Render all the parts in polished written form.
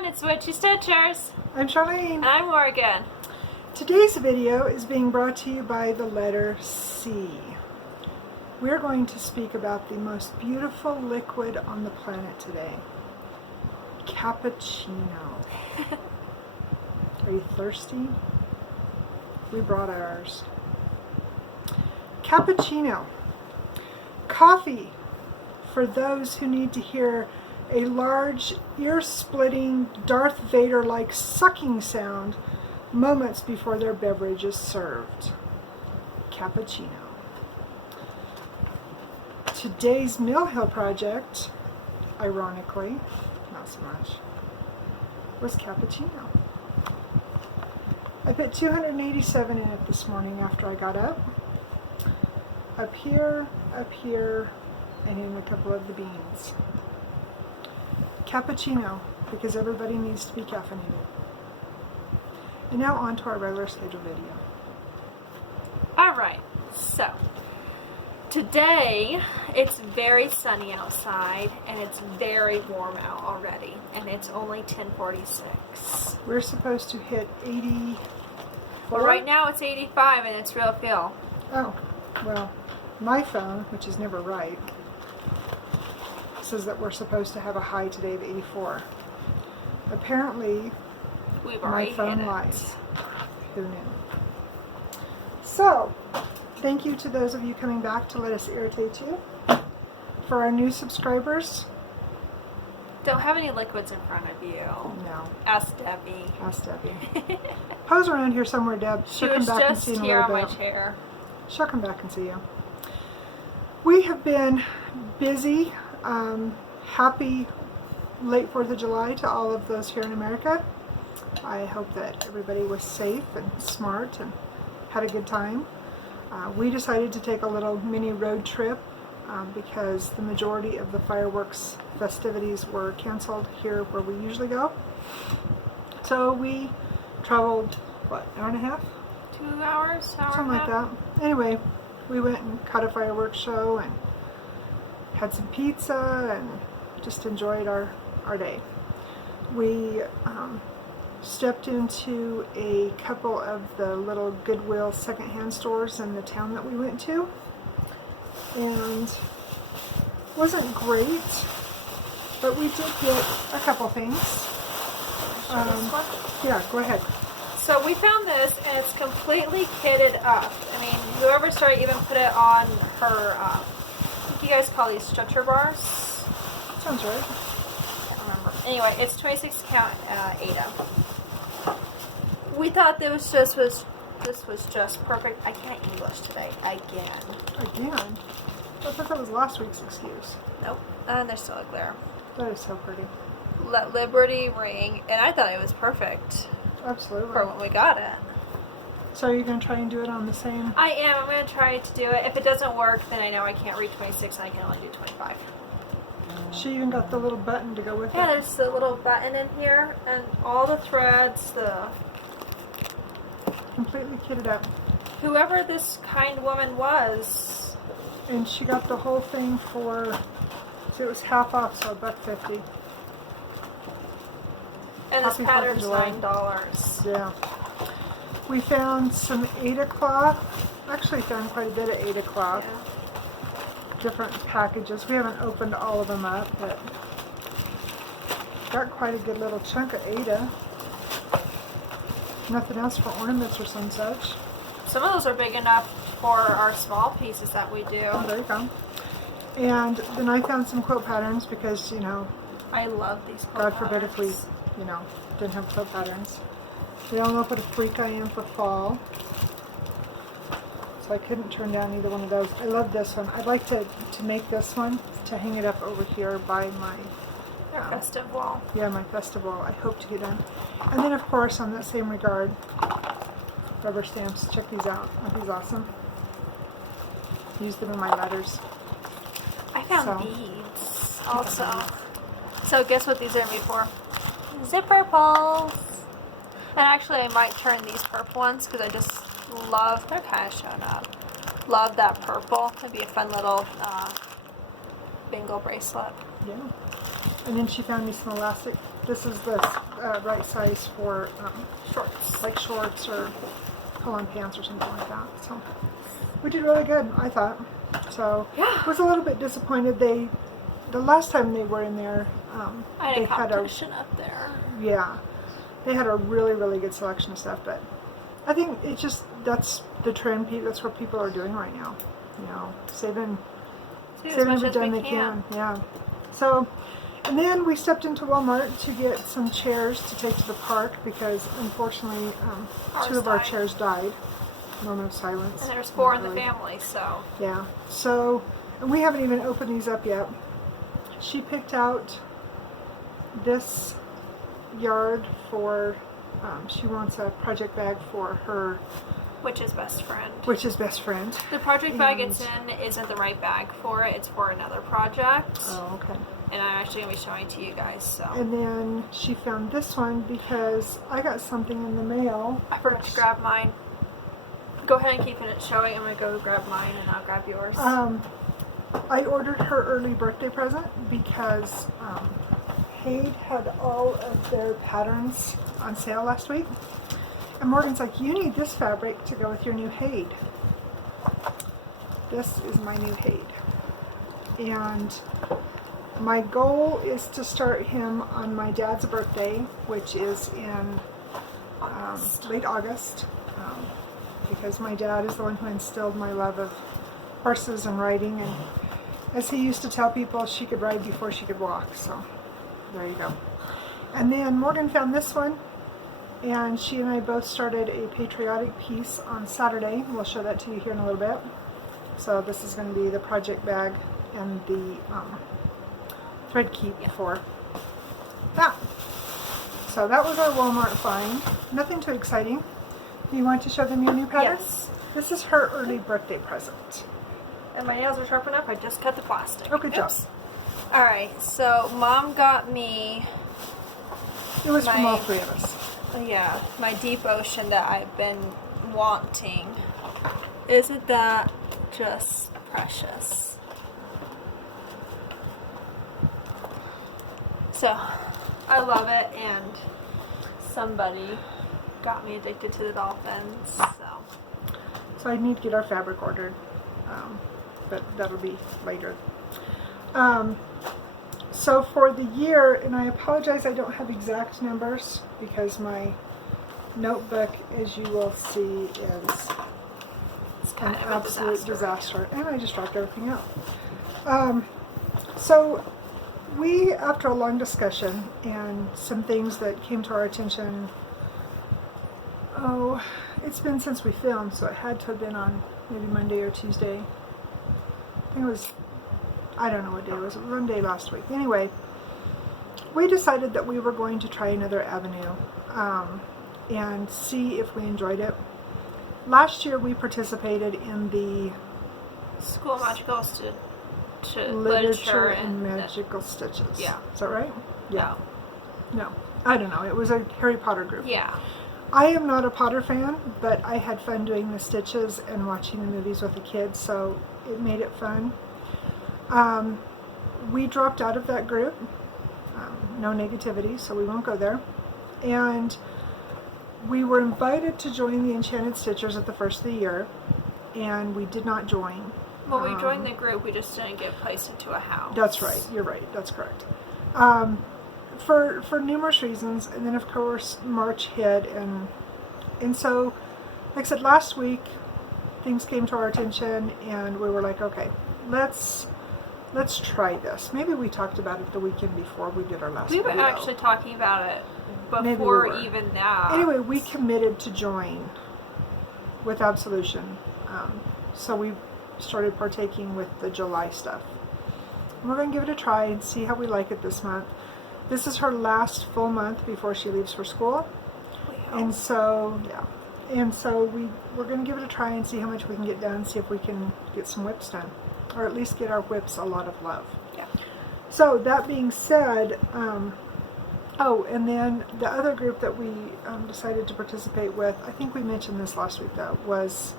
everyone, it's Witchy Stitchers. I'm Charlene. And I'm Morgan. Today's video is being brought to you by the letter C. We're going to speak about the most beautiful liquid on the planet today. Cappuccino. Are you thirsty? We brought ours. Cappuccino. Coffee for those who need to hear a large, ear-splitting, Darth Vader-like sucking sound moments before their beverage is served. Cappuccino. Today's Mill Hill project, ironically, not so much, was cappuccino. I put 287 in it this morning after I got up. Up here, and in a couple of the beans. Cappuccino, because everybody needs to be caffeinated. And now on to our regular scheduled video. Alright, so today it's very sunny outside and it's very warm out already, and it's only 10:46. We're supposed to hit 80. Well, right now it's 85 and it's real feel. Oh, well, my phone, which is never right, says that we're supposed to have a high today of 84. Apparently, We've my already phone hit it. lies. Who knew? So, thank you to those of you coming back to let us irritate you. For our new subscribers, Don't have any liquids in front of you. no. Ask Debbie. Ask Debbie. Pose around here somewhere, Deb. She She'll come was back and just see you in a here on little my bit. chair. She'll come back and see you. We have been busy. Happy late 4th of July to all of those here in America. I hope that everybody was safe and smart and had a good time. We decided to take a little mini road trip because the majority of the fireworks festivities were canceled here where we usually go. So we traveled, what, hour and a half? 2 hours? Hour Something and a like half? that. Anyway, we went and caught a fireworks show and had some pizza and just enjoyed our day. We stepped into a couple of the little Goodwill secondhand stores in the town that we went to, and wasn't great, but we did get a couple things. Show this one? Yeah, go ahead. So we found this, and it's completely kitted up. I mean, whoever started even put it on her, I think you guys call these stretcher bars? Sounds right. I don't remember. Anyway, it's 26 count Ada. We thought this was just perfect. I can't English today, again. Again? I thought that was last week's excuse. Nope, and they're still there. That is so pretty. Let Liberty ring, and I thought it was perfect Absolutely. for when we got it. So are you going to try and do it on the same? I am. I'm going to try to do it. If it doesn't work, then I know I can't read 26 and I can only do 25. She even got the little button to go with Yeah, it. there's the little button in here, and all the threads, Completely kitted up. whoever this kind woman was. And she got the whole thing for, so it was half off, so $1.50. And this Happy pattern's 4th of July. $9. Yeah. We found some Ada cloth. Actually found quite a bit of Ada cloth. Yeah. Different packages. We haven't opened all of them up, but got quite a good little chunk of Ada. Nothing else for ornaments or some such. Some of those are big enough for our small pieces that we do. Oh, there you go. And then I found some quilt patterns because, you know, I love these God forbid if we, patterns. you know, didn't have quilt patterns. They all know what a freak I am for fall. So I couldn't turn down either one of those. I love this one. I'd like to make this one to hang it up over here by my festive wall. yeah, my festival. I hope to get done. And then of course on that same regard, rubber stamps. Check these out. Aren't these awesome? Use them in my letters. I found So. beads also. So guess what these are going to be for? Zipper pulls. And actually I might turn these purple ones because I just love, they're kind of showing up. Love that purple. It'd be a fun little bingo bracelet. Yeah. And then she found me some elastic. This is the right size for Shorts. like shorts or pull-on pants or something like that. So we did really good, I thought. So Yeah. was a little bit disappointed. The last time they were in there, I they had a had competition up there. they had a really, really good selection of stuff. But I think it's just, that's the trend. That's what people are doing right now. You know, saving As the much as dime we they can. Yeah. So, and then we stepped into Walmart to get some chairs to take to the park because unfortunately two of our died. chairs died. Moment of silence. And there's 4 Not in the really. family, so. Yeah. So, and we haven't even opened these up yet. She picked out this yard for, she wants a project bag for her Witch's best friend. Witch's best friend. The project bag And- it's in isn't the right bag for it. It's for another project. Oh, okay. And I'm actually going to be showing it to you guys, so. And then she found this one because I got something in the mail. I forgot to grab mine. Go ahead and keep it showing. I'm going to go grab mine and I'll grab yours. I ordered her early birthday present because Haid had all of their patterns on sale last week. And Morgan's like, you need this fabric to go with your new Haid. This is my new Haid. And my goal is to start him on my dad's birthday, which is in late August. Because my dad is the one who instilled my love of horses and riding, and as he used to tell people, she could ride before she could walk, so there you go. And then Morgan found this one, and she and I both started a patriotic piece on Saturday. We'll show that to you here in a little bit. So this is going to be the project bag and the thread keep for that. So that was our Walmart find. Nothing too exciting. You want to show them your new pattern? Yes. This is her early birthday present. And my nails are sharp enough. I just cut the plastic. Oh, good job. Oops. Alright, so Mom got me, It was from My- all three of us. yeah, my deep ocean that I've been wanting. Isn't that just precious? So, I love it, and somebody got me addicted to the dolphins, so. So I need to get our fabric ordered, but that'll be later. So for the year, and I apologize I don't have exact numbers because my notebook, as you will see, is It's an kind of a absolute disaster. disaster. And I just dropped everything out. So we, after a long discussion and some things that came to our attention, it's been since we filmed, so it had to have been on maybe Monday or Tuesday. I think it was, I don't know what day it was, one day last week. Anyway, we decided that we were going to try another avenue and see if we enjoyed it. Last year we participated in the School magical literature and and magical stitches. Yeah. Is that right? Yeah. No. I don't know. It was a Harry Potter group. Yeah. I am not a Potter fan, but I had fun doing the stitches and watching the movies with the kids, so it made it fun. We dropped out of that group. No negativity, so we won't go there. And we were invited to join the Enchanted Stitchers at the first of the year, and we did not join. Well, we joined the group, we just didn't get placed into a house. That's right. You're right. That's correct. For numerous reasons, and then of course March hit, and so, like I said, last week things came to our attention, and we were like, okay, let's try this. Maybe we talked about it the weekend before we did our last We were video. actually talking about it Maybe we before were. even that. Anyway, we committed to join with Absolution, so we started partaking with the July stuff. We're going to give it a try and see how we like it this month. This is her last full month before she leaves for school, and so we're going to give it a try and see how much we can get done, see if we can get some whips done, or at least get our whips a lot of love. Yeah. So that being said, and then the other group that we decided to participate with, I think we mentioned this last week though, was,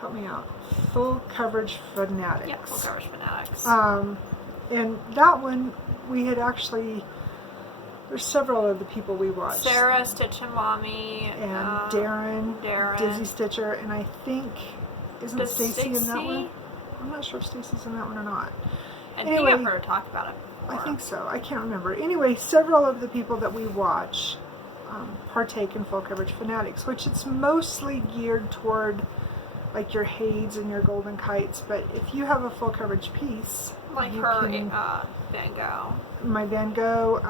help me out, Full Coverage Fanatics. Yeah, Full Coverage Fanatics. And that one, we had actually, there's several of the people we watched. Sarah, Stitch and Mommy. And Darren, Dizzy Stitcher, and I think, isn't Stacy in that one? I'm not sure if Stacy's in that one or not. I think I've heard her talk about it before. I think so. I can't remember. Anyway, several of the people that we watch partake in full coverage fanatics, which it's mostly geared toward like your Hades and your Golden Kites. But if you have a full coverage piece, like her Van Gogh. My Van Gogh.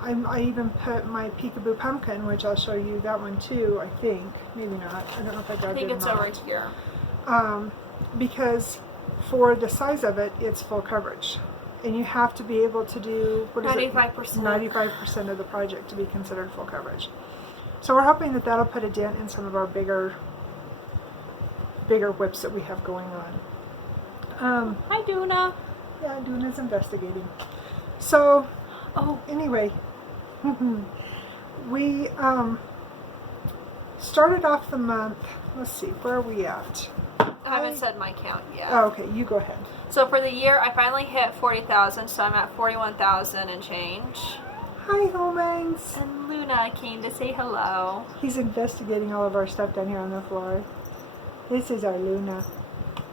I even put my Peekaboo Pumpkin, which I'll show you that one too. I think maybe not. I don't know if I grabbed it. I think it's over here. Because for the size of it, it's full coverage. And you have to be able to do, 95%. 95% of the project to be considered full coverage. So we're hoping that that'll put a dent in some of our bigger whips that we have going on. Hi, Duna. Yeah, Duna's investigating. So, anyway, we started off the month, let's see, where are we at? I haven't said my count yet. Oh, okay, you go ahead. So for the year, I finally hit 40,000, so I'm at 41,000 and change. Hi, Homines. And Luna came to say hello. He's investigating all of our stuff down here on the floor. This is our Luna.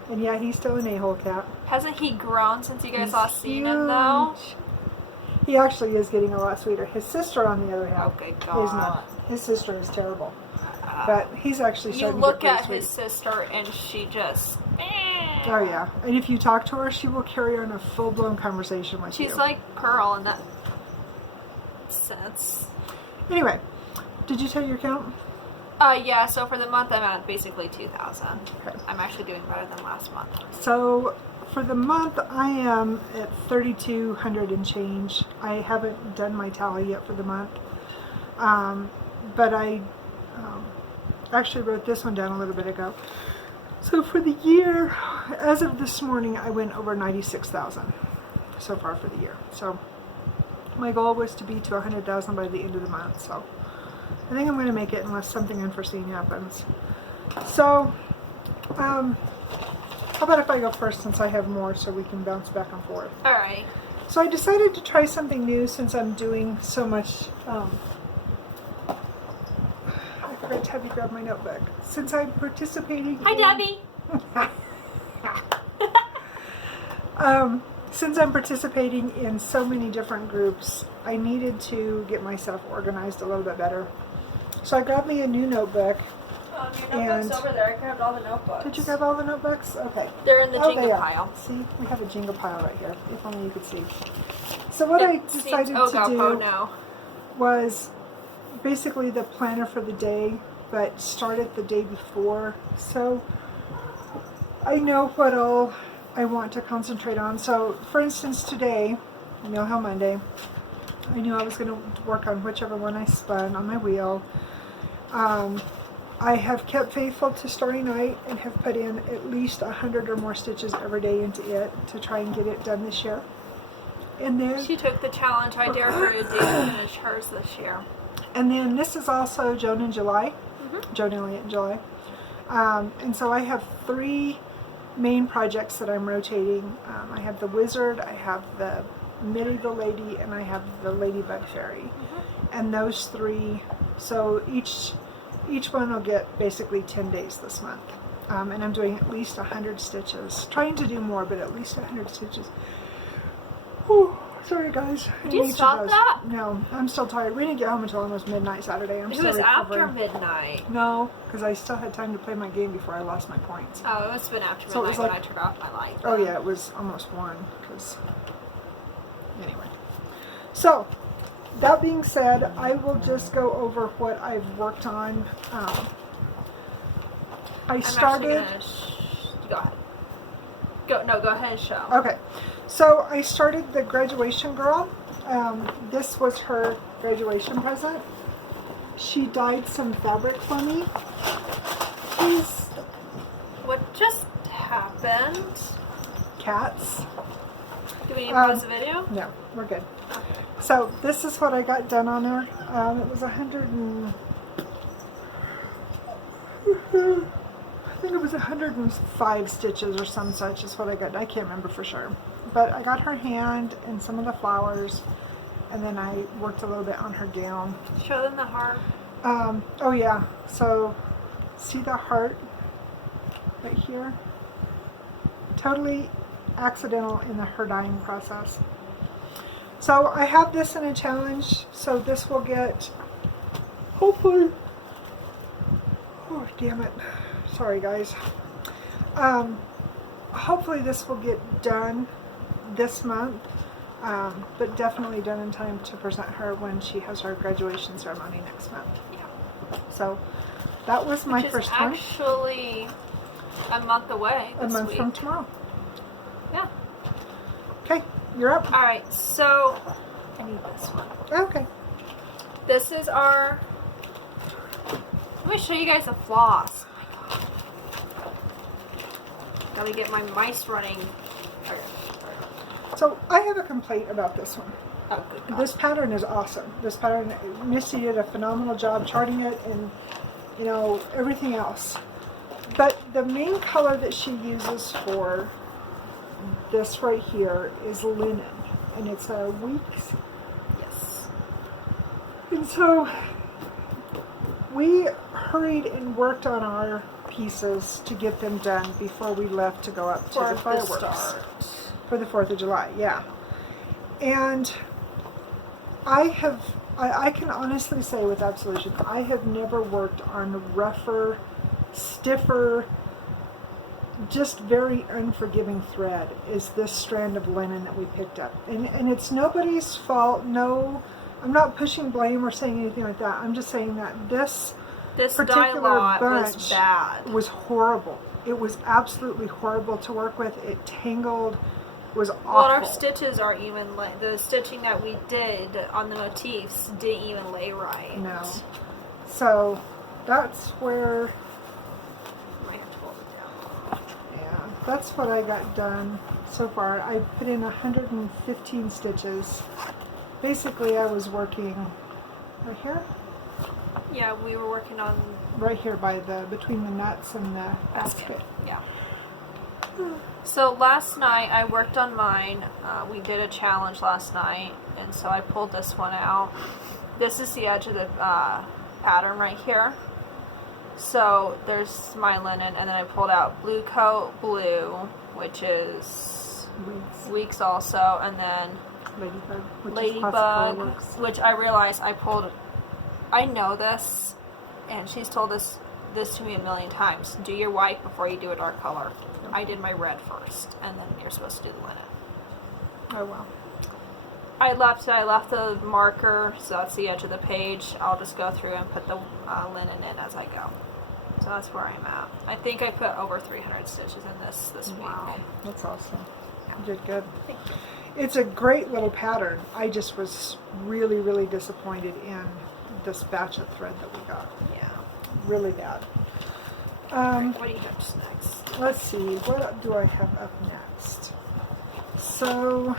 And yeah, he's still an a-hole cat. Hasn't he grown since you guys He's last seen him, though? He actually is getting a lot sweeter. His sister, on the other hand, okay, God. is not. His sister is terrible. But he's actually starting You look to get at pretty his sweet. sister and she just... Oh yeah, and if you talk to her, she will carry on a full-blown conversation with you. She's like Pearl in that sense. Anyway, did you tell your count? Yeah, so for the month I'm at basically 2,000. Okay. I'm actually doing better than last month. So for the month I am at 3,200 and change. I haven't done my tally yet for the month. But I actually wrote this one down a little bit ago. So for the year, as of this morning, I went over 96,000 so far for the year. So my goal was to be to 100,000 by the end of the month. So I think I'm going to make it unless something unforeseen happens. So how about if I go first since I have more so we can bounce back and forth. Alright. So I decided to try something new since I'm doing so much... I forgot to have you grab my notebook. Since I'm participating Hi, Debbie! Since I'm participating in so many different groups, I needed to get myself organized a little bit better. So I grabbed me a new notebook. Your notebook's over there. I grabbed all the notebooks. Did you grab all the notebooks? Okay. They're in the Oh, jingle they are. pile. See, we have a jingle pile right here. If only you could see. So what I decided to do was basically the planner for the day, but started the day before. So I know what all I want to concentrate on. So for instance, today, you know how Monday, I knew I was going to work on whichever one I spun on my wheel. I have kept faithful to Story Night and have put in at least 100 or more stitches every day into it to try and get it done this year. And then she took the challenge. I dare her to finish hers this year. And then this is also Joan in July, Joan Elliott in July. And so I have 3 main projects that I'm rotating. I have the Wizard, I have the Medieval Lady, and I have the Ladybug Fairy. And those 3, so each one will get basically 10 days this month. And I'm doing at least 100 stitches. Trying to do more, but at least 100 stitches. Whew. Sorry guys. Did you stop that? No, I'm still tired. We didn't get home until almost midnight Saturday. I'm it still was recovering. after midnight. No, because I still had time to play my game before I lost my points. Oh, it must have been after midnight So it was when like- I turned off my light. Oh yeah, it was almost 1. Because anyway. So that being said, I will just go over what I've worked on. I started. Go ahead. Go ahead and show. Okay, so I started the Graduation Girl. This was her graduation present. She dyed some fabric for me. What just happened? Cats. Do we need to pause the video? No, we're good. So this is what I got done on her. It was 100 and... I think it was 105 stitches or some such is what I got. I can't remember for sure. but I got her hand and some of the flowers, and then I worked a little bit on her gown. Show them the heart. Oh yeah, so see the heart right here? Totally accidental in her dyeing process. So I have this in a challenge, so this will get, hopefully, oh damn it, sorry guys. Hopefully this will get done this month, but definitely done in time to present her when she has her graduation ceremony next month. Yeah. So that was my first one. Actually a month away this A month week. from tomorrow. Yeah. Okay, you're up. Alright, so I need this one. Okay. This is our... Let me show you guys the floss. Oh my god. Gotta get my mice running. Okay. So I have a complaint about this one. Oh, good god. This pattern is awesome. This pattern, Misty did a phenomenal job charting it and, you know, everything else. But the main color that she uses for this right here is linen. And it's a Weeks. Yes. And so we hurried and worked on our pieces to get them done before we left to go up to the fireworks. For the 4th of July, yeah. And I can honestly say with absolution, I have never worked on rougher, stiffer, just very unforgiving thread is this strand of linen that we picked up. And it's nobody's fault. No, I'm not pushing blame or saying anything like that. I'm just saying that this particular bunch was bad. was horrible. It was absolutely horrible to work with. It tangled. It was awful. Well, our stitches are even the stitching that we did on the motifs didn't even lay right. No. So that's where, Might have to hold it down. yeah, that's what I got done so far. I put in 115 stitches. Basically, I was working right here, Yeah, we were working on right here by between the nuts and the basket. Yeah. So last night I worked on mine. We did a challenge last night, and so I pulled this one out. This is the edge of the pattern right here. So there's my linen, and then I pulled out Blue Coat Blue, which is Weeks also, and then Ladybug, which I realized I pulled. I know this, and she's told this to me a million times. Do your white before you do a dark color. Yep. I did my red first, and then you're supposed to do the linen. Oh well. I left the marker, so that's the edge of the page. I'll just go through and put the linen in as I go. So that's where I'm at. I think I put over 300 stitches in this Wow, week. that's awesome. You did good. Thank you. It's a great little pattern. I just was really, really disappointed in this batch of thread that we got. Yeah. Really bad. What do you have just next? Let's see. What do I have up next? So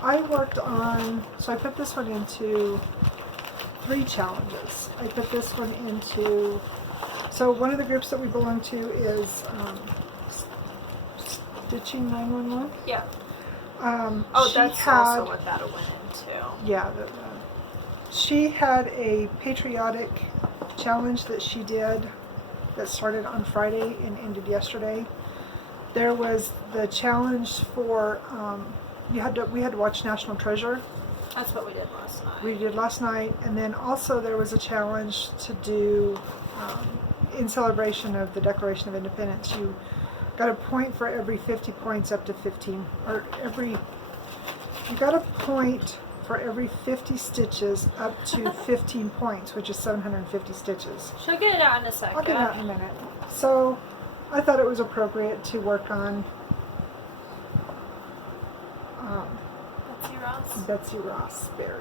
I worked on. So I put this one into 3 challenges. I put this one into. So one of the groups that we belong to is Stitching 911. Yeah. She that's had, also what that went into. Yeah. She had a patriotic challenge that she did that started on Friday and ended yesterday. There was the challenge for we had to watch National Treasure. That's what we did last night. We did last night, and then also there was a challenge to do in celebration of the Declaration of Independence. You got a point for every 50 points up to 15, or you got a point for every 50 stitches up to 15 points, which is 750 stitches. She'll get it out in a second. I'll get it out in a minute. So I thought it was appropriate to work on Betsy Ross Berry.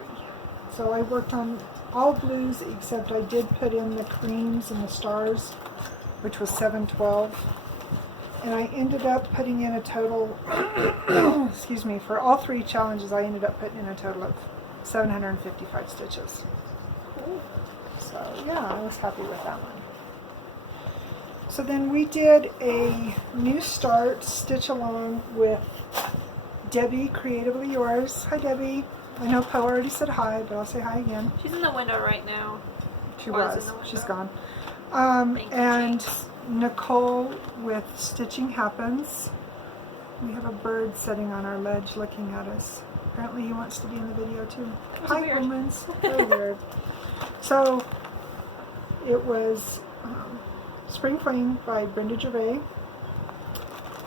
So I worked on all blues except I did put in the creams and the stars, which was 712. And I ended up putting in a total, excuse me, for all 3 challenges I ended up putting in a total of 755 stitches. Cool. So yeah, I was happy with that one. So then we did a new start stitch along with Debbie, Creatively Yours. Hi Debbie. I know Poe already said hi, but I'll say hi again. She's in the window right now. She Was was. in the window. She's gone. Thank you, And Jinx. Nicole with Stitching Happens. We have a bird sitting on our ledge looking at us. Apparently he wants to be in the video too. That's Hi weird. humans. Very weird. So it was Spring Fling by Brenda Gervais.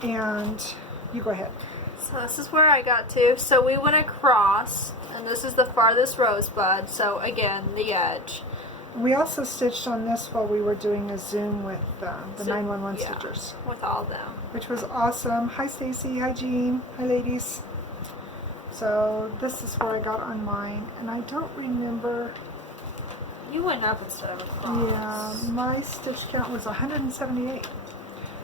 And you go ahead. So this is where I got to. So we went across, and this is the farthest rosebud. So again, the edge. We also stitched on this while we were doing a Zoom with the So- 911 yeah, stitchers, with all of them. which was awesome. Hi Stacy, hi Jean, hi ladies. So this is where I got on mine, and I don't remember. You went up instead of across. Yeah, my stitch count was 178,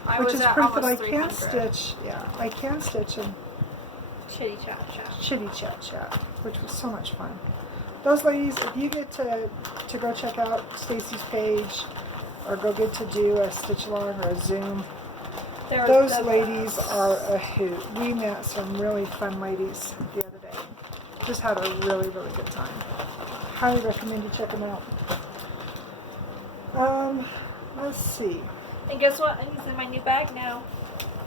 I which was is at proof that I almost can 300. stitch. Yeah, I can stitch and Chitty chat chat. chitty chat chat, which was so much fun. Those ladies, if you get to go check out Stacy's page, or go get to do a stitch along or a Zoom, There was those the ladies best. are a hoot. We met some really fun ladies the other day. Just had a really, really good time. Highly recommend you check them out. Let's see. And guess what? He's in my new bag now.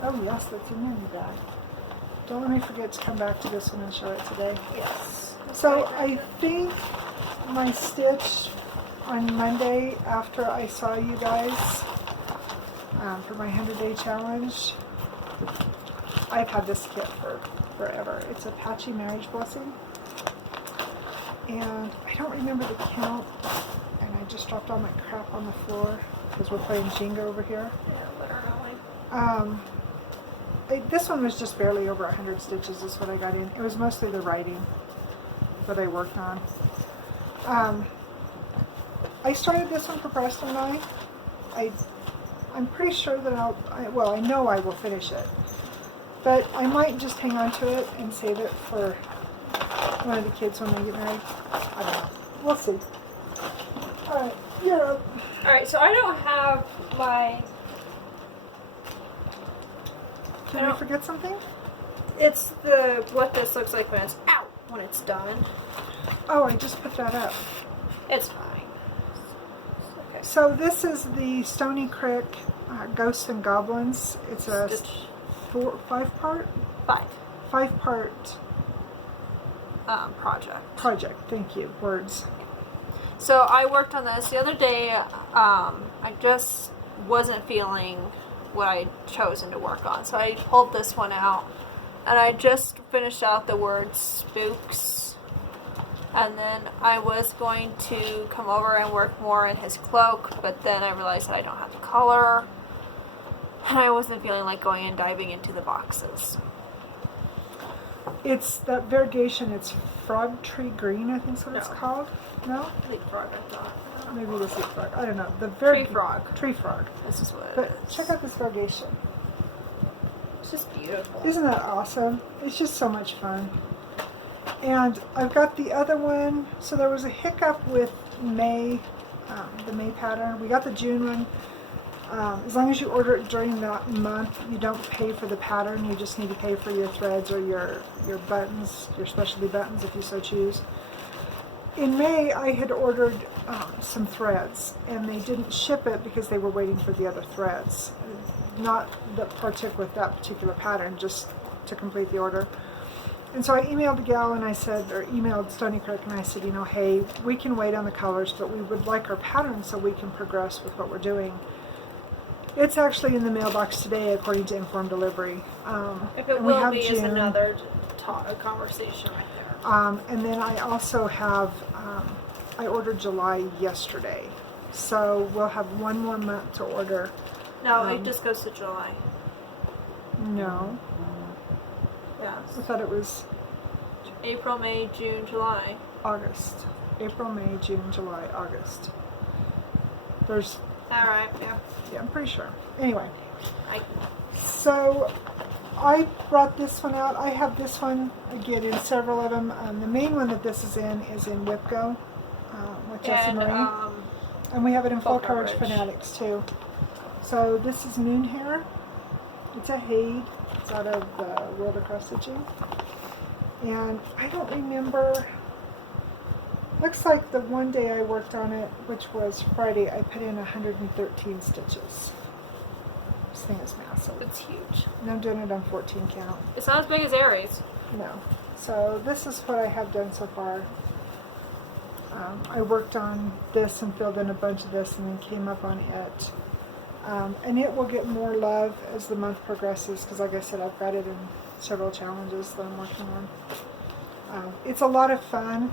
Oh yes, that's in your new bag. Don't let me forget to come back to this one and show it today. Yes. So I think my stitch on Monday after I saw you guys for my 100-day challenge, I've had this kit for forever. It's a Patchy Marriage Blessing. And I don't remember the count, and I just dropped all my crap on the floor because we're playing Jenga over here. Yeah, literally. This one was just barely over 100 stitches is what I got in. It was mostly the writing that I worked on. I started this one for Preston and I'm pretty sure that I know I will finish it. But I might just hang on to it and save it for one of the kids when they get married. I don't know. We'll see. Alright, you're up. Alright, so I don't have my... Did we forget something? It's what this looks like when it's out, when it's done. Oh, I just put that up. It's fine. Okay. So this is the Stony Creek Ghosts and Goblins. It's a Stitch 5-part? 5-part project. Thank you. Words. So I worked on this the other day. I just wasn't feeling what I'd chosen to work on. So I pulled this one out, and I just finished out the word spooks. And then I was going to come over and work more in his cloak, but then I realized that I don't have the color, and I wasn't feeling like going and diving into the boxes. It's that variegation. It's Frog Tree Green, I think is what it's No. called. No? Leaf frog, I thought. Maybe this is frog. I don't know. The Tree frog. Tree frog. This is what it But is. check out this variegation. It's just beautiful. Isn't that awesome? It's just so much fun. And I've got the other one. So there was a hiccup with May, the May pattern. We got the June one. As long as you order it during that month, you don't pay for the pattern. You just need to pay for your threads or your buttons, your specialty buttons if you so choose. In May, I had ordered some threads, and they didn't ship it because they were waiting for the other threads. Not that partook with that particular pattern, just to complete the order. And so I emailed the gal and I said, or emailed Stony Creek and I said, hey, we can wait on the colors, but we would like our pattern so we can progress with what we're doing. It's actually in the mailbox today, according to Informed Delivery. If it and we will have be, is June. another conversation right there. And then I also have, I ordered July yesterday. So we'll have one more month to order. No, it just goes to July. No, Yes. I thought it was April, May, June, July. August. April, May, June, July, August. There's, Alright, yeah. yeah, I'm pretty sure. Anyway, I so I brought this one out. I have this one, again, in several of them. The main one that this is in Whipco with Jessie and, Marie. And we have it in full full coverage coverage. Fanatics too. So this is Moon Hair. It's a Hade. It's out of World of Cross Stitching. And I don't remember, looks like the one day I worked on it, which was Friday, I put in 113 stitches. This thing is massive. It's huge. And I'm doing it on 14 count. It's not as big as Aries. No. So this is what I have done so far. I worked on this and filled in a bunch of this and then came up on it. And it will get more love as the month progresses because, like I said, I've got it in several challenges that I'm working on. It's a lot of fun.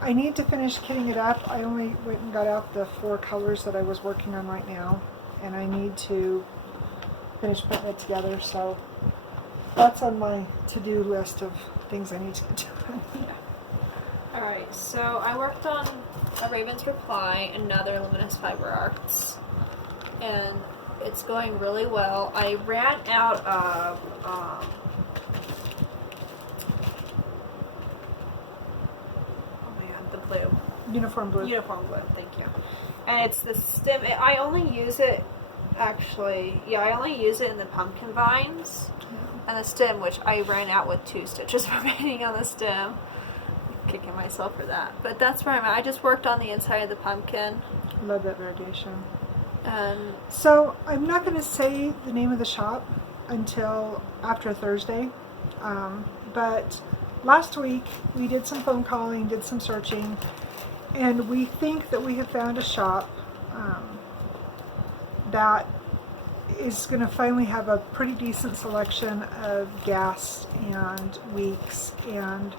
I need to finish kitting it up. I only went and got out the 4 colors that I was working on right now, and I need to finish putting it together. So that's on my to-do list of things I need to get done. Alright, so I worked on a Raven's Reply, another Luminous Fiber Arts, and it's going really well. I ran out of oh man, the blue. Uniform blue. Uniform blue, thank you. And it's the stem. I only use it, actually, I only use it in the pumpkin vines and the stem, which I ran out with 2 stitches remaining on the stem. Kicking myself for that, but that's where I'm at. I just worked on the inside of the pumpkin. Love that variation. And so I'm not going to say the name of the shop until after Thursday, but last week we did some phone calling, did some searching, and we think that we have found a shop that is going to finally have a pretty decent selection of gas and weeks and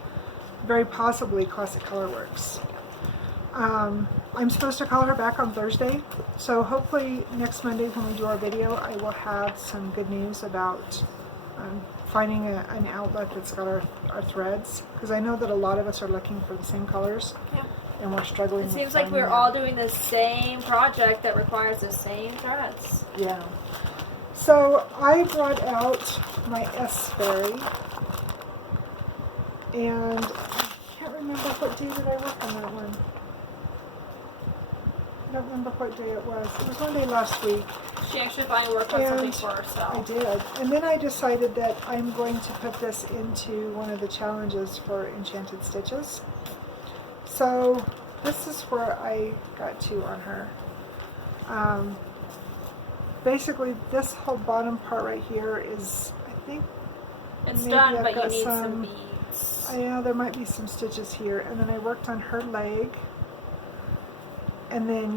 very possibly Classic Colorworks. I'm supposed to call her back on Thursday, so hopefully next Monday when we do our video I will have some good news about finding an outlet that's got our threads, because I know that a lot of us are looking for the same colors and we're struggling. It seems like we're all doing the same project that requires the same threads. Yeah. So I brought out my S-Berry. And I can't remember what day did I work on that one. I don't remember what day it was. It was one day last week. She actually finally worked on something for herself. I did. And then I decided that I'm going to put this into one of the challenges for Enchanted Stitches. So this is where I got to on her. Basically this whole bottom part right here is, I think, it's done, but you need some beads. Yeah, there might be some stitches here, and then I worked on her leg, and then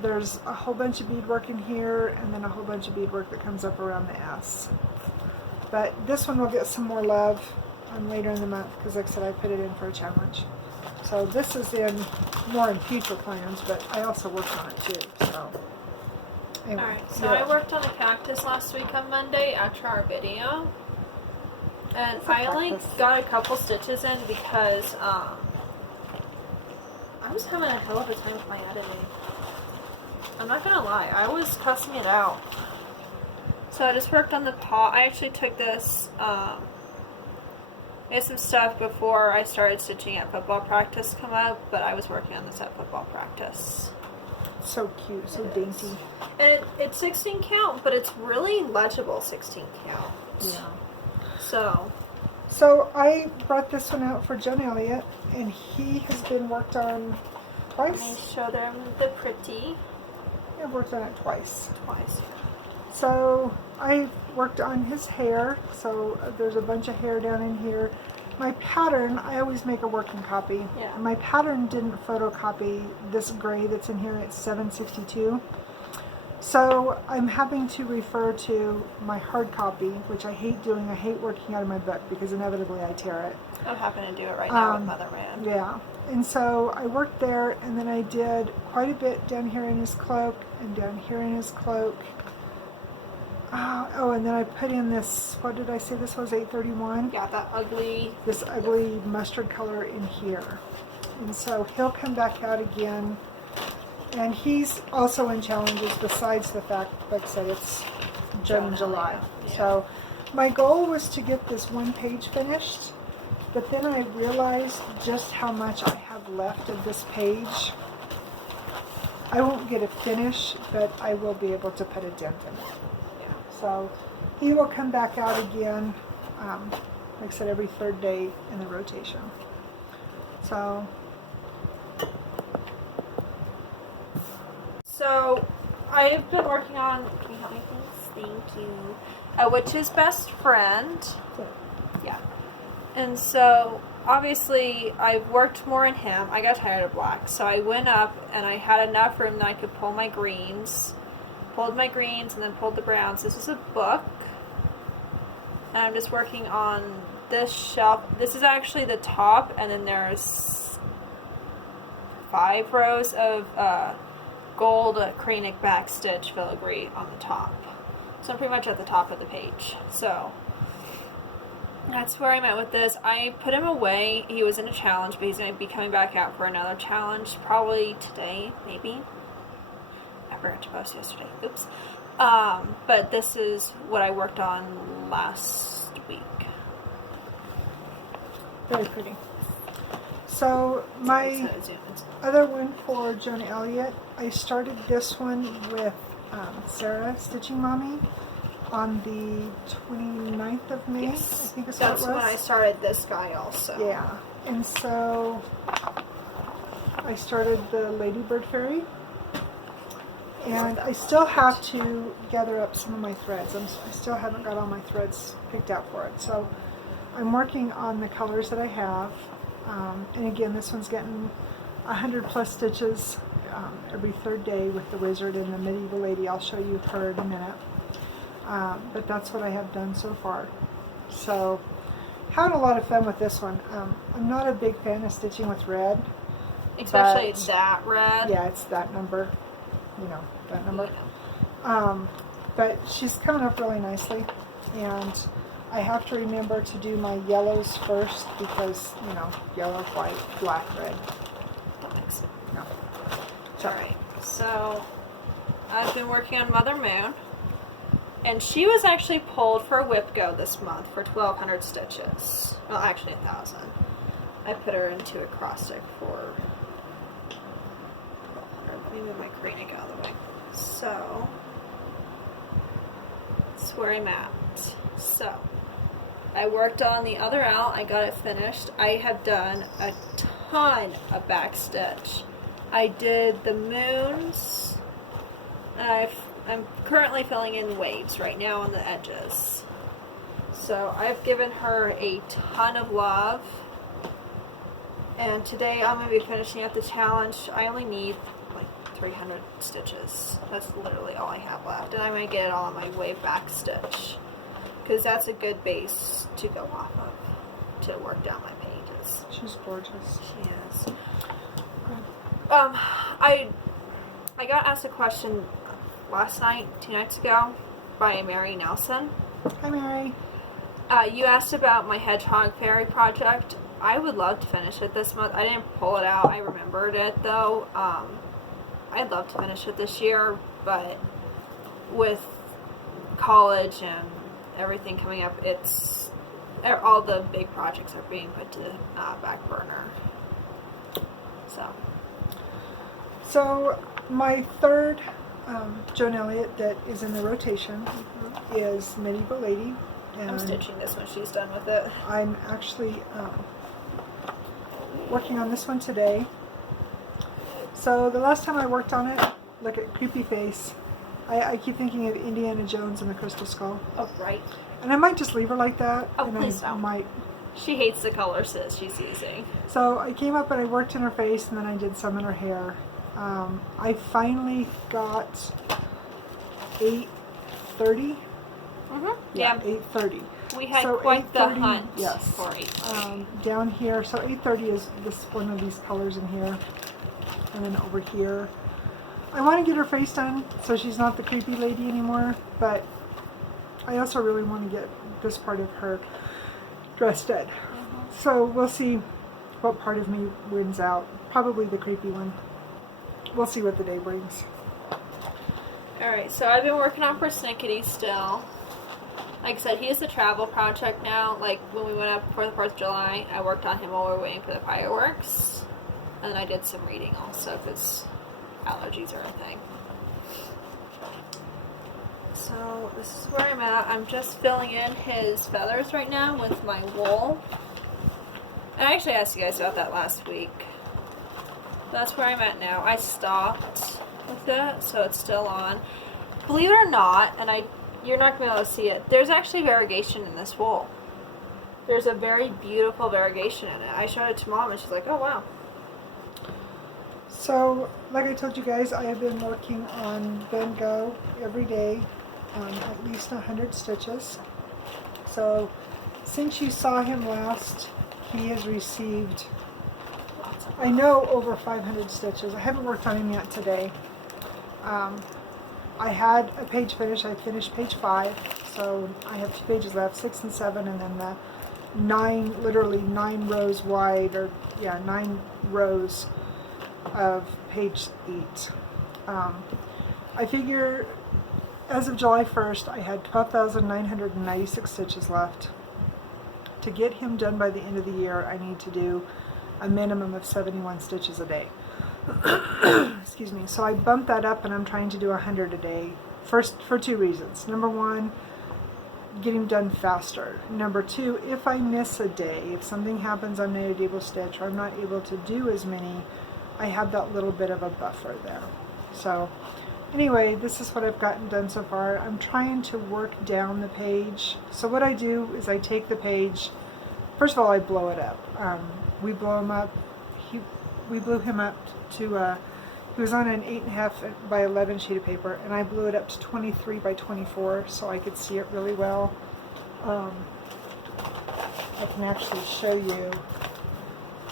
there's a whole bunch of beadwork in here, and then a whole bunch of beadwork that comes up around the S. But this one will get some more love later in the month because, like I said, I put it in for a challenge. So this is more in future plans, but I also worked on it too. So anyway, alright, so I worked on a cactus last week on Monday after our video. And I only got a couple stitches in because I was having a hell of a time with my editing. I'm not gonna lie, I was cussing it out. So I just worked on the paw. I actually took this, made some stuff before I started stitching at football practice come up, but I was working on this at football practice. So cute, so dainty. And it's 16 count, but it's really legible 16 count. Yeah. So I brought this one out for John Elliott, and he has been worked on twice. Let me show them the pretty. I've worked on it twice. Twice. So I worked on his hair, so there's a bunch of hair down in here. My pattern, I always make a working copy. Yeah. My pattern didn't photocopy this gray that's in here. It's 762. So I'm having to refer to my hard copy, which I hate doing. I hate working out of my book because inevitably I tear it. I'm having to do it right now with Mother Man. Yeah. And so I worked there, and then I did quite a bit down here in his cloak and down here in his cloak. Oh, and then I put in this, what did I say this was, 831? Yeah, that ugly. This ugly mustard color in here. And so he'll come back out again. And he's also in challenges besides the fact, like I said, it's June and July. Yeah. So my goal was to get this one page finished, but then I realized just how much I have left of this page. I won't get a finish, but I will be able to put a dent in it. Yeah. So he will come back out again, like I said, every third day in the rotation. So I've been working on, can you help me please? Thank you. Witch's best friend. Yeah. And so obviously I've worked more in him. I got tired of black. So I went up and I had enough room that I could pull my greens. Pulled my greens and then pulled the browns. This is a book. And I'm just working on this shelf. This is actually the top, and then there's 5 rows of gold acrylic backstitch filigree on the top. So I'm pretty much at the top of the page. So that's where I'm at with this. I put him away. He was in a challenge, but he's going to be coming back out for another challenge probably today, maybe. I forgot to post yesterday. Oops. But this is what I worked on last week. Very pretty. So my other one for Joan Elliott, I started this one with Sarah Stitching Mommy on the 29th of May. Yes. I think is That's what it was. when I started this guy also. Yeah. And so I started the Ladybird Fairy. And I still have to gather up some of my threads. I still haven't got all my threads picked out for it. So I'm working on the colors that I have. And again, this one's getting 100 plus stitches every third day with the wizard and the medieval lady. I'll show you her in a minute. But that's what I have done so far. So having a lot of fun with this one. I'm not a big fan of stitching with red. Especially that red. Yeah, it's that number. You know, that number. Yeah. But she's coming up really nicely, and I have to remember to do my yellows first because, you know, yellow, white, black, red. That makes sense. No. Alright, so I've been working on Mother Moon, and she was actually pulled for a whip go this month for 1,200 stitches. Well, actually 1,000. I put her into a cross stick for 1,200. Let me move my craning out of the way. So, that's where I'm at. So, I worked on the other owl. I got it finished. I have done a ton of backstitch. I did the moons. I'm currently filling in waves right now on the edges. So I've given her a ton of love. And today I'm going to be finishing up the challenge. I only need like 300 stitches. That's literally all I have left. And I'm going to get it all on my wave back stitch. Because that's a good base to go off of to work down my pages. She's gorgeous. She is. I got asked a question last night, 2 nights ago, by Mary Nelson. Hi, Mary. You asked about my Hedgehog Fairy project. I would love to finish it this month. I didn't pull it out. I remembered it, though. I'd love to finish it this year, but with college and everything coming up, all the big projects are being put to the back burner. So my third Joan Elliott that is in the rotation is Medieval Lady. And I'm stitching this when she's done with it. I'm actually working on this one today. So the last time I worked on it, look at creepy face. I keep thinking of Indiana Jones and the Crystal Skull. Oh, right. And I might just leave her like that. Oh, and please I don't. might. She hates the color she's using. So I came up and I worked in her face, and then I did some in her hair. I finally got 8:30. Yeah. 8:30. We had So quite the 8:30, hunt yes. for 8:30. Down here, so 8:30 is this one of these colors in here, and then over here. I want to get her face done so she's not the creepy lady anymore, but I also really want to get this part of her dress done. So we'll see what part of me wins out. Probably the creepy one. We'll see what the day brings. Alright, so I've been working on Persnickety still. Like I said, he is a travel project now. Like, when we went up for the 4th of July, I worked on him while we were waiting for the fireworks. And I did some reading also, because allergies or anything. So this is where I'm at. I'm just filling in his feathers right now with my wool. And I actually asked you guys about that last week. That's where I'm at now. I stopped with it, so it's still on. Believe it or not, and you're not going to be able to see it, there's actually variegation in this wool. There's a very beautiful variegation in it. I showed it to Mom and she's like, oh wow. So, like I told you guys, I have been working on Van Gogh every day, at least 100 stitches. So, since you saw him last, he has received, I know, over 500 stitches. I haven't worked on him yet today. I had a page finished. I finished page 5, so I have 2 pages left, 6 and 7, and then the 9, literally 9 rows wide, or yeah, 9 rows of page 8. I figure as of July 1st, I had 12,996 stitches left. To get him done by the end of the year, I need to do a minimum of 71 stitches a day. Excuse me. So I bumped that up and I'm trying to do 100 a day. First, for 2 reasons. Number 1, get him done faster. Number 2, if I miss a day, if something happens I'm not able to stitch or I'm not able to do as many, I have that little bit of a buffer there. So anyway, this is what I've gotten done so far. I'm trying to work down the page. So what I do is I take the page, first of all I blow it up. We blow him up. We blew him up to, he was on an 8.5 by 11 sheet of paper, and I blew it up to 23 by 24 so I could see it really well. I can actually show you.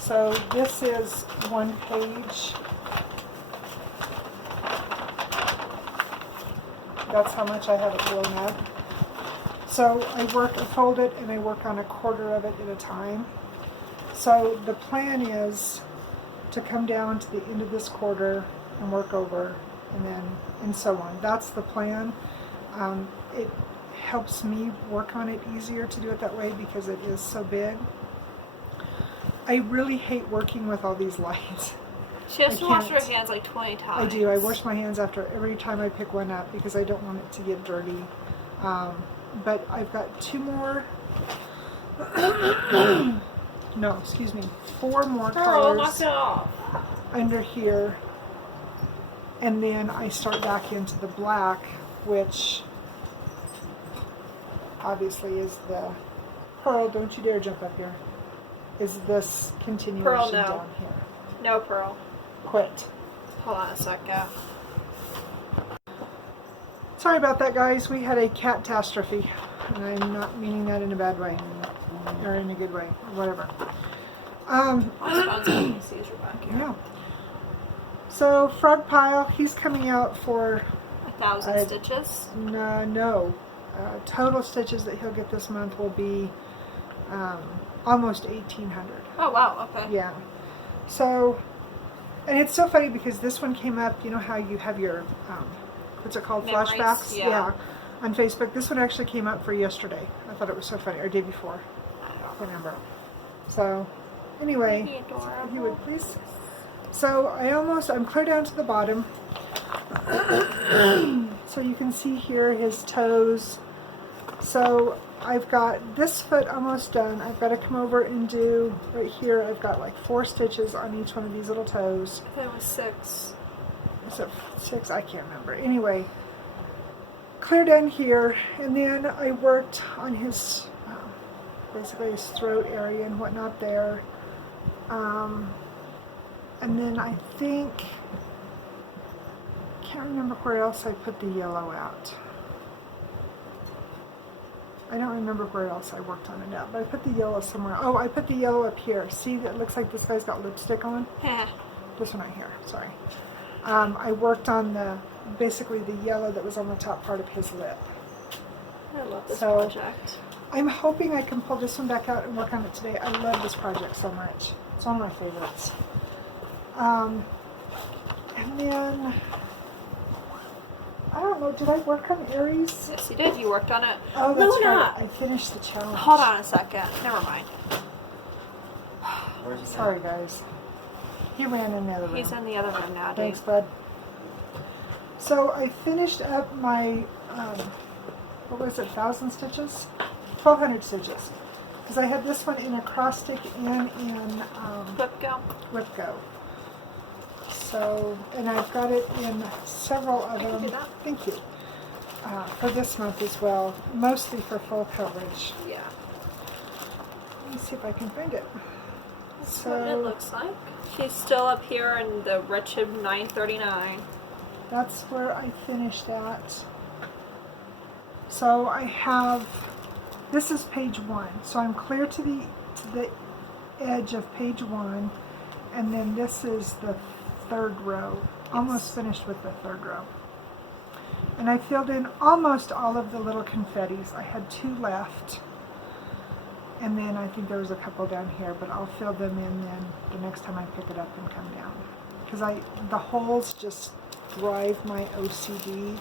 So this is 1 page. That's how much I have it blown up. So I fold it and I work on 1/4 of it at a time. So the plan is to come down to the end of this quarter and work over, and so on. That's the plan. It helps me work on it easier to do it that way because it is so big. I really hate working with all these lines. She has to wash her hands like 20 times. I do. I wash my hands after every time I pick one up because I don't want it to get dirty. But I've got 2 more. No, excuse me, 4 more colors knock it off. under here, and then I start back into the black, which obviously is the Pearl. Don't you dare jump up here. Is this continuation Pearl, no. down here? No, Pearl. Quit. Hold on a second. Sorry about that, guys. We had a CATastrophe, and I'm not meaning that in a bad way. Or in a good way, whatever. Yeah. So Frog Pile, he's coming out for 1,000 stitches. No. Total stitches that he'll get this month will be almost 1,800. Oh wow, okay. Yeah. So, and it's so funny because this one came up. You know how you have your what's it called? Memories? Flashbacks. Yeah. On Facebook. This one actually came up for yesterday. I thought it was so funny, or day before. I don't remember. So, anyway, if you would please. So I'm clear down to the bottom. So you can see here his toes. So I've got this foot almost done. I've got to come over and do right here. I've got like 4 stitches on each one of these little toes. I think it was 6. Is it 6? I can't remember. Anyway, clear down here, and then I worked on his basically his throat area and whatnot there. And then I think, can't remember where else I put the yellow out. I don't remember where else I worked on it at, but I put the yellow somewhere. Oh, I put the yellow up here. See, that looks like this guy's got lipstick on. This one right here, sorry. I worked on basically the yellow that was on the top part of his lip. I love this project. I'm hoping I can pull this one back out and work on it today. I love this project so much. It's one of my favorites. And then, I don't know, did I work on Aries? Yes, you did. You worked on it. Oh, that's Luna. right. I finished the challenge. Hold on a second. Never mind. Sorry, guys. He ran in the other room. He's in the other room now, dude. Thanks, bud. So I finished up my, what was it, 1,000 stitches? 1,200 stitches. Because I had this one in acrostic and in Whip-Go. So, and I've got it in several of them. do that. Thank you. For this month as well, mostly for full coverage. Yeah. Let me see if I can find it. That's what it looks like. She's still up here in the wretched 939. That's where I finished at. So I have, this is page 1. So I'm clear to the edge of page 1, and then this is the 3rd row. Almost finished with the 3rd row. And I filled in almost all of the little confettis. I had 2 left. And then I think there was a couple down here, but I'll fill them in then the next time I pick it up and come down. Because the holes just drive my OCD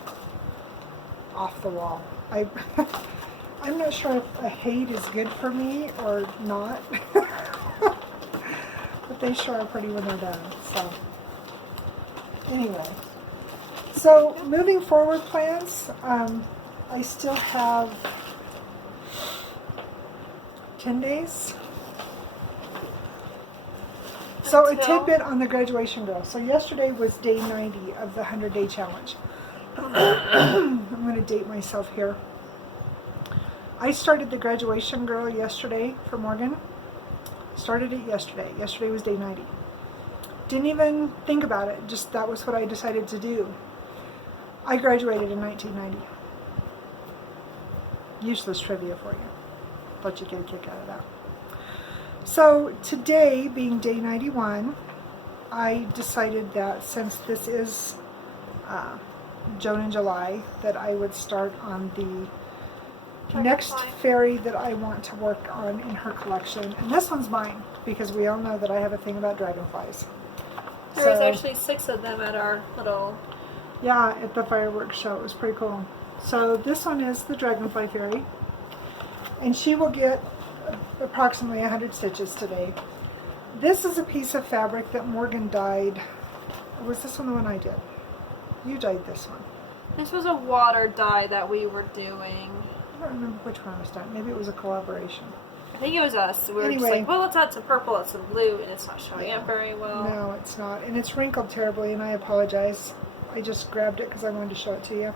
off the wall. I'm not sure if a hate is good for me or not. But they sure are pretty when they're done. So anyway. So moving forward plans, I still have 10 days. So a tidbit on the graduation girl. So yesterday was day 90 of the 100-day challenge. I'm going to date myself here. I started the graduation girl yesterday for Morgan. Started it yesterday. Yesterday was day 90. Didn't even think about it. Just that was what I decided to do. I graduated in 1990. Useless trivia for you. Thought you'd get a kick out of that. So today, being day 91, I decided that since this is Joan in July, that I would start on the next fairy that I want to work on in her collection. And this one's mine, because we all know that I have a thing about dragonflies. There was actually 6 of them at our little... Yeah, at the fireworks show. It was pretty cool. So this one is the dragonfly fairy. And she will get approximately 100 stitches today. This is a piece of fabric that Morgan dyed. Or was this one the one I did? You dyed this one. This was a water dye that we were doing. I don't remember which one was done. Maybe it was a collaboration. I think it was us. We were just like, well, let's add some purple and some blue, and it's not showing up very well. No, it's not. And it's wrinkled terribly, and I apologize. I just grabbed it because I wanted to show it to you.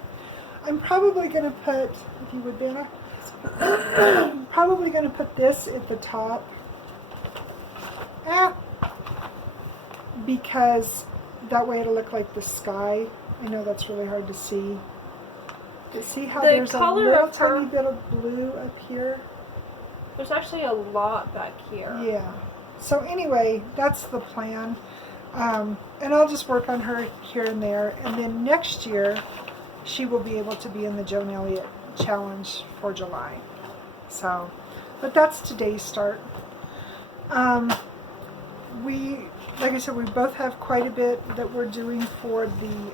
I'm probably going to put, if you would, Banna, probably going to put this at the top. Because that way it'll look like the sky. I know that's really hard to see. But see how there's a little tiny bit of blue up here? There's actually a lot back here. Yeah. So anyway, that's the plan. And I'll just work on her here and there. And then next year, she will be able to be in the Joan Elliott Challenge for July. So, but that's today's start. Like I said, we both have quite a bit that we're doing for the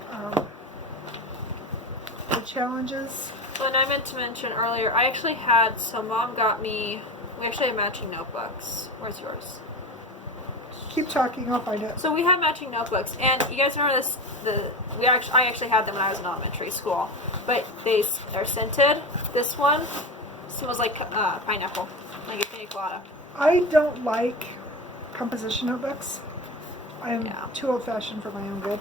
challenges. Well, and I meant to mention earlier, I actually had, so Mom got me, we actually have matching notebooks. Where's yours? Keep talking, I'll find it. So we have matching notebooks, and you guys remember this? I actually had them when I was in elementary school, but they're scented. This one smells like pineapple, like a pina colada. I don't like composition notebooks. I'm too old-fashioned for my own good.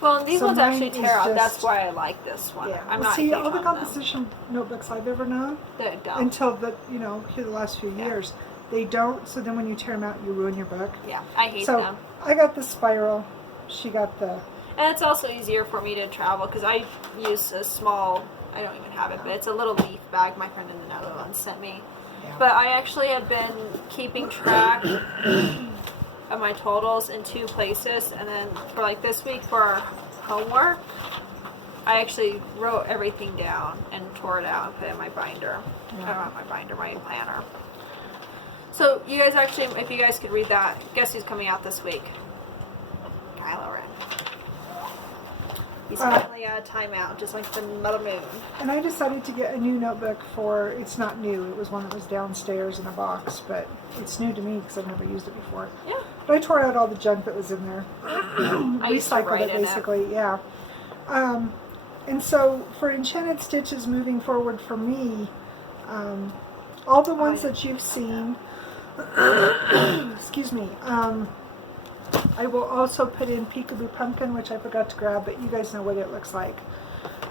Well, and these ones actually tear out. That's why I like this one. Yeah. I'm not see, huge all the on composition notebooks I've ever known, they don't. until the here the last few years, they don't. So then when you tear them out, you ruin your book. Yeah, I hate them. I got the spiral. She got the. And it's also easier for me to travel because I use a small. I don't even have it, but it's a little leaf bag my friend in the Netherlands sent me. Yeah. But I actually have been keeping track of my totals in 2 places, and then for like this week for our homework, I actually wrote everything down and tore it out and put it in my binder. Yeah. I don't have my binder, my planner. So you guys actually, if you guys could read that, guess who's coming out this week? Kylo Ren. He's finally out of timeout, just like the Mother Moon. And I decided to get a new notebook for, it's not new, it was one that was downstairs in a box, but it's new to me because I've never used it before. Yeah. But I tore out all the junk that was in there. I used to Recycled write it basically, yeah. And so for Enchanted Stitches moving forward for me, all the ones that you've seen, excuse me, I will also put in Peekaboo Pumpkin, which I forgot to grab, but you guys know what it looks like.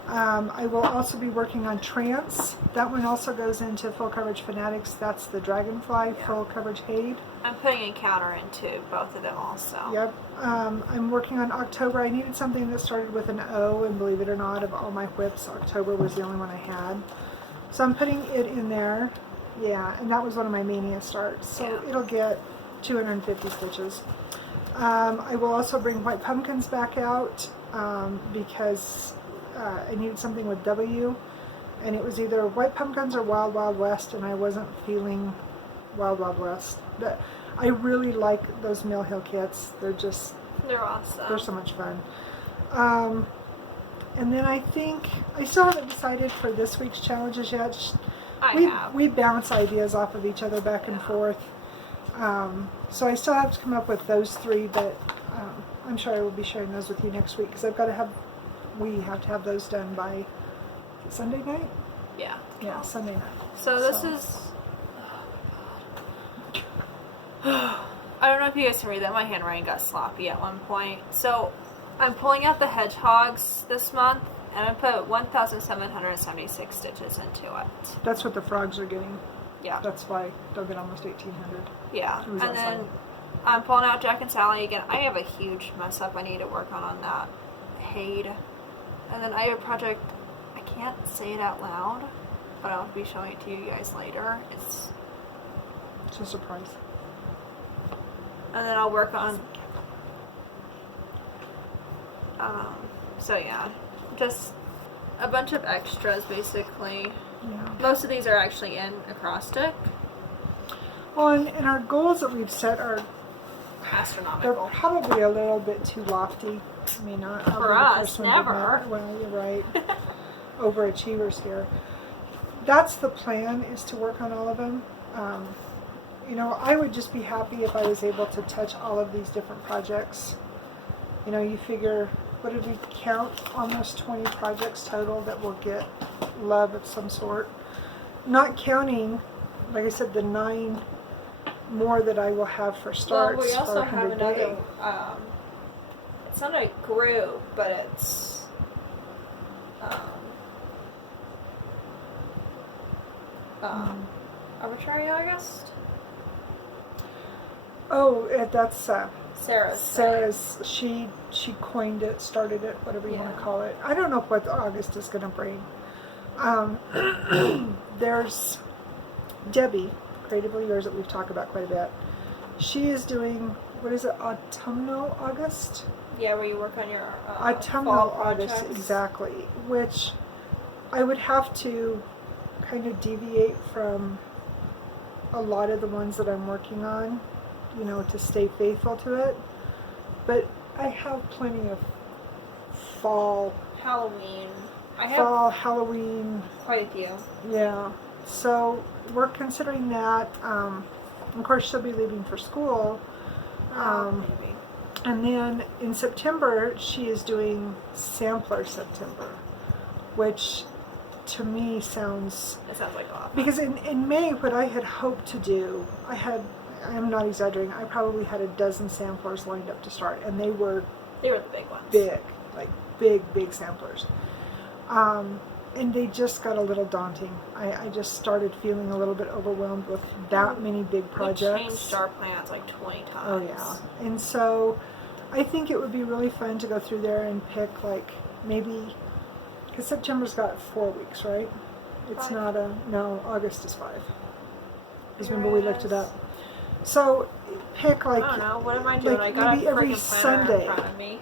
I will also be working on Trance. That one also goes into Full Coverage Fanatics. That's the Dragonfly Full Coverage Haid. I'm putting Encounter into both of them also. Yep. I'm working on October. I needed something that started with an O, and believe it or not, of all my whips, October was the only one I had. So I'm putting it in there. Yeah, and that was one of my Mania starts. So it'll get 250 stitches. I will also bring White Pumpkins back out because I needed something with W, and it was either White Pumpkins or Wild Wild West, and I wasn't feeling Wild Wild West. But I really like those Mill Hill kits. They're awesome. They're so much fun. And then I think I still haven't decided for this week's challenges yet. We bounce ideas off of each other back and forth. So I still have to come up with those three, but I'm sure I will be sharing those with you next week because we have to have those done by Sunday night? Yeah. Yeah, Sunday night. So this is... I don't know if you guys can read that. My handwriting got sloppy at one point. So I'm pulling out the hedgehogs this month, and I put 1,776 stitches into it. That's what the frogs are getting. Yeah. That's why they'll get almost 1,800. Yeah. And then I'm pulling out Jack and Sally again. I have a huge mess up I need to work on that. Haid. And then I have a project, I can't say it out loud, but I'll be showing it to you guys later. It's a surprise. And then I'll work on, so yeah, just a bunch of extras basically. Yeah. Most of these are actually in acrostic. Well, and our goals that we've set are astronomical. They're probably a little bit too lofty. I mean, I'll for us, never. Well, you're right. Overachievers here. That's the plan, is to work on all of them. You know, I would just be happy if I was able to touch all of these different projects. You know, you figure, what did we count? Almost 20 projects total that will get love of some sort. Not counting, like I said, the 9 more that I will have for starts. Well, we also for have another, day. it's not a group, but it's, Arbitrary August? Oh, that's Sarah's. She coined it, started it, whatever you want to call it. I don't know what August is going to bring. There's Debbie, Creatively Yours, that we've talked about quite a bit. She is doing, what is it, Autumnal August? Yeah, where you work on your Autumnal fall August, projects. exactly. Which I would have to kind of deviate from a lot of the ones that I'm working on, you know, to stay faithful to it. But I have plenty of fall, Halloween. Halloween. Quite a few. Yeah. So we're considering that. Of course, she'll be leaving for school. Maybe. And then in September, she is doing Sampler September, which to me sounds... It sounds like a lot. Because in May, what I had hoped to do, I'm not exaggerating, I probably had a dozen samplers lined up to start, and they were the big ones. Big samplers. And they just got a little daunting. I just started feeling a little bit overwhelmed with that many big projects. We changed our plans like 20 times. Oh yeah. And so I think it would be really fun to go through there and pick, like, maybe, because September's got 4 weeks, right? It's 5. No, August is 5. Because remember we looked it up. So pick, like, I don't know, what am I doing? like I got maybe a every freaking planner Sunday. in front of me.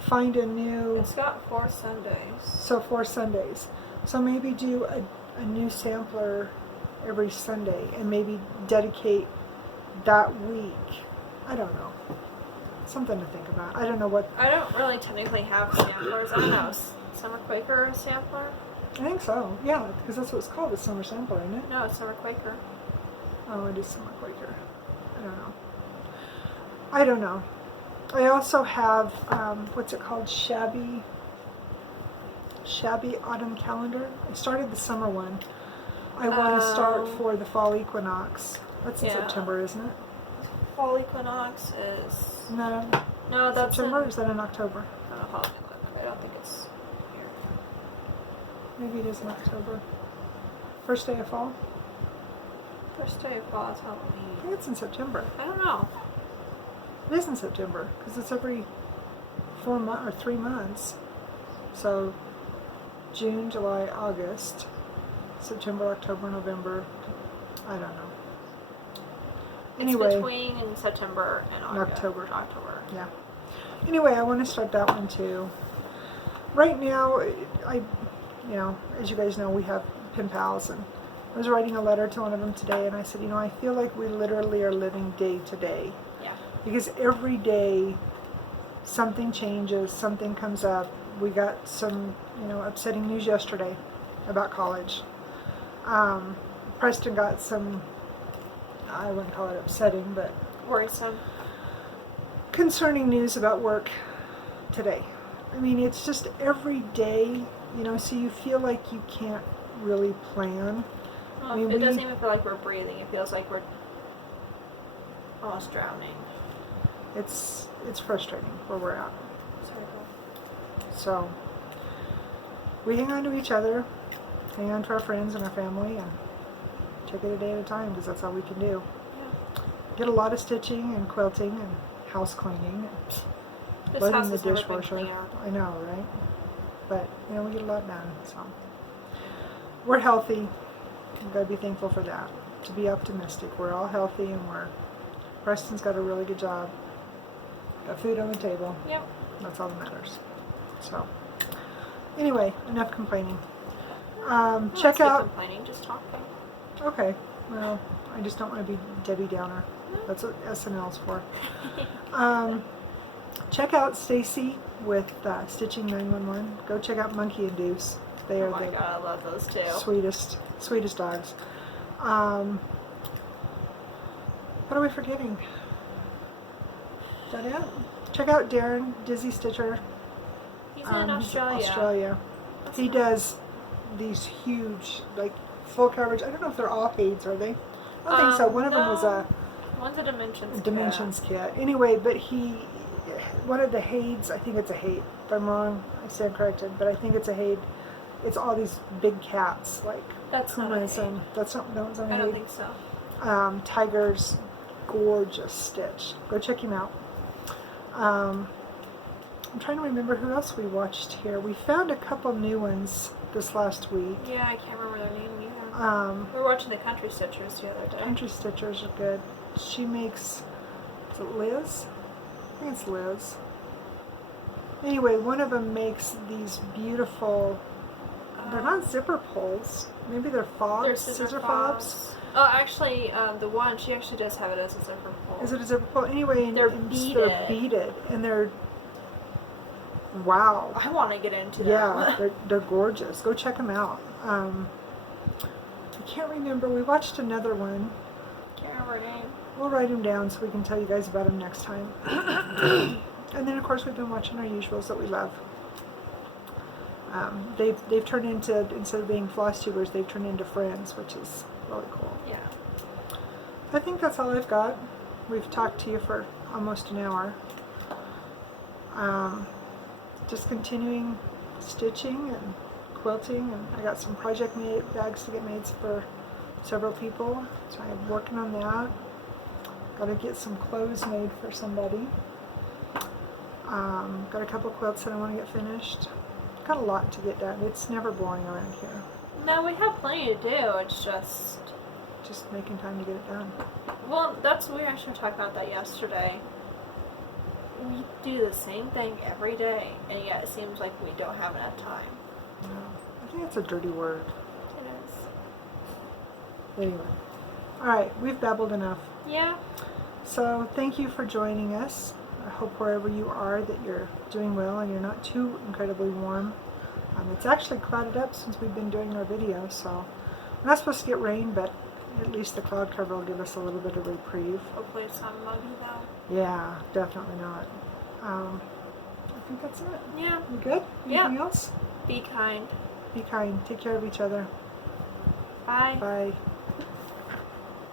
Find a new... It's got 4 Sundays. So 4 Sundays. So maybe do a new sampler every Sunday and maybe dedicate that week. I don't know. Something to think about. I don't know what... I don't really technically have samplers. I don't know. Summer Quaker sampler? I think so. Yeah, because that's what it's called, a summer sampler, isn't it? No, it's Summer Quaker. Oh, it is Summer Quaker. I don't know. I also have, what's it called? Shabby shabby autumn calendar. I started the summer one. I want to start for the fall equinox. That's in September, isn't it? Fall equinox is... Isn't that in No, that's September, or in... is that in October? I don't know how to look. I don't think it's here. Maybe it is in October. First day of fall? First day of fall is I Halloween. think it's in September. I don't know. It is in September, because it's every 4 months or 3 months. So June, July, August, September, October, November. I don't know. Anyway, It's between in September and October. October. Yeah. Anyway, I want to start that one too. Right now, as you guys know, we have pen pals, and I was writing a letter to one of them today, and I said, I feel like we literally are living day to day. Yeah. Because every day something changes, something comes up. We got some, upsetting news yesterday about college. Preston got some, I wouldn't call it upsetting, but Worrisome. concerning news about work today. I mean, it's just every day, so you feel like you can't really plan. Well, I mean, it doesn't even feel like we're breathing. It feels like we're almost drowning. It's frustrating where we're at. So we hang on to each other, hang on to our friends and our family, and take it a day at a time, because that's all we can do. Yeah. Get a lot of stitching and quilting and house cleaning and This loading house the has never been dishwasher. cleaner. I know, right? But we get a lot done. So we're healthy. We've got to be thankful for that. To be optimistic. We're all healthy, and Preston's got a really good job. Got food on the table. Yep. That's all that matters. So anyway, enough complaining. Check out. Complaining, just talking. Okay. Well, I just don't want to be Debbie Downer. That's what SNL's for. Check out Stacy with Stitching 911. Go check out Monkey and Deuce. They Oh are my the god, I love those two. sweetest dogs. What are we forgetting? Is that it? Check out Darren, Dizzy Stitcher. He's in Australia. Australia. He does these huge, full coverage. I don't know if they're all Hades, are they? I don't think so. One of them was a One's a Dimensions Dimensions kit. Anyway, but one of the Hades, I think it's a Hade. If I'm wrong, I stand corrected, but I think it's a Hade. It's all these big cats, like That's not pumas, a Hade. and that's not, that one's on a I Hade. don't think so. Tiger's gorgeous stitch. Go check him out. I'm trying to remember who else we watched here. We found a couple new ones this last week. Yeah, I can't remember their name either. We were watching the Country Stitchers the other day. Country Stitchers are good. She makes, is it Liz? I think it's Liz. Anyway, one of them makes these beautiful, they're not zipper pulls. Maybe they're fobs, They're scissor fobs. Oh, actually, the one, she actually does have it as a zipper pull. Is it a zipper pull? Anyway, They're they're beaded. beaded, and they're, wow. I want to get into them. Yeah, they're gorgeous. Go check them out. I can't remember. We watched another one. Can't remember her name. We'll write them down so we can tell you guys about them next time. And then, of course, we've been watching our usuals that we love. They've turned into, instead of being Flosstubers, they've turned into friends, which is really cool. Yeah. I think that's all I've got. We've talked to you for almost an hour. Just continuing stitching and quilting, and I got some project bags to get made for several people, so I'm working on that. Got to get some clothes made for somebody. Got a couple quilts that I want to get finished. Got a lot to get done. It's never boring around here. No, we have plenty to do. It's just making time to get it done. Well, we actually talked about that yesterday. We do the same thing every day, and yet it seems like we don't have enough time. No, I think that's a dirty word. It is. Anyway. Alright, we've babbled enough. Yeah. So, thank you for joining us. I hope wherever you are that you're doing well and you're not too incredibly warm. It's actually clouded up since we've been doing our videos, so we're not supposed to get rain, but at least the cloud cover will give us a little bit of reprieve. Hopefully it's not muggy though. Yeah, definitely not. I think that's it. Yeah. You good? Yeah. Anything else? Be kind. Be kind. Take care of each other. Bye. Bye.